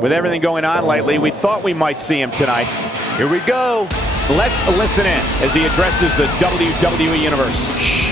With everything going on lately, we thought we might see him tonight. Here we go. Let's listen in as he addresses the WWE Universe. Shh.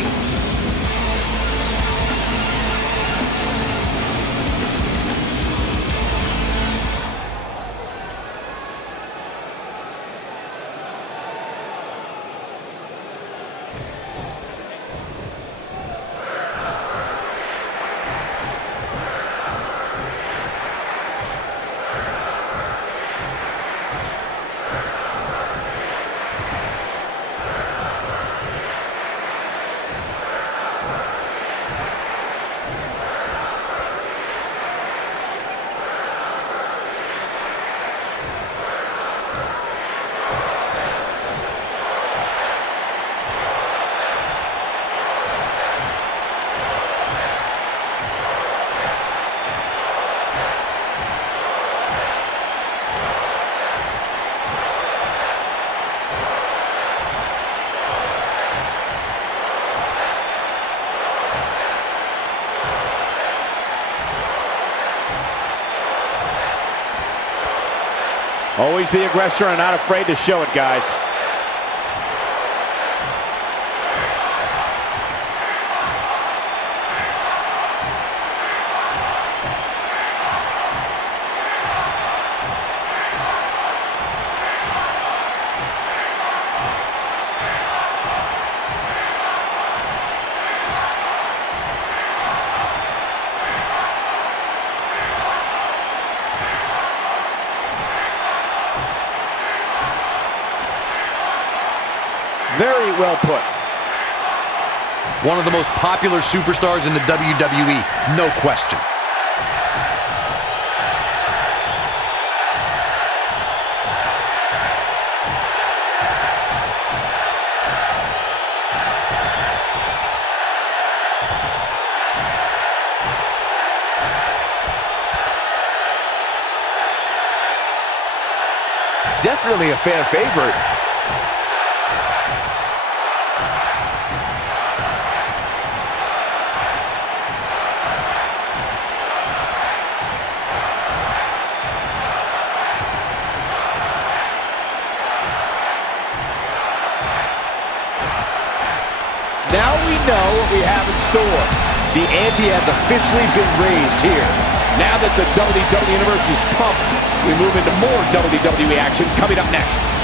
Always the aggressor and not afraid to show it, guys. Very well put. One of the most popular superstars in the WWE, no question. Definitely a fan favorite. Now we know what we have in store. The ante has officially been raised here. Now that the WWE Universe is pumped, we move into more WWE action coming up next.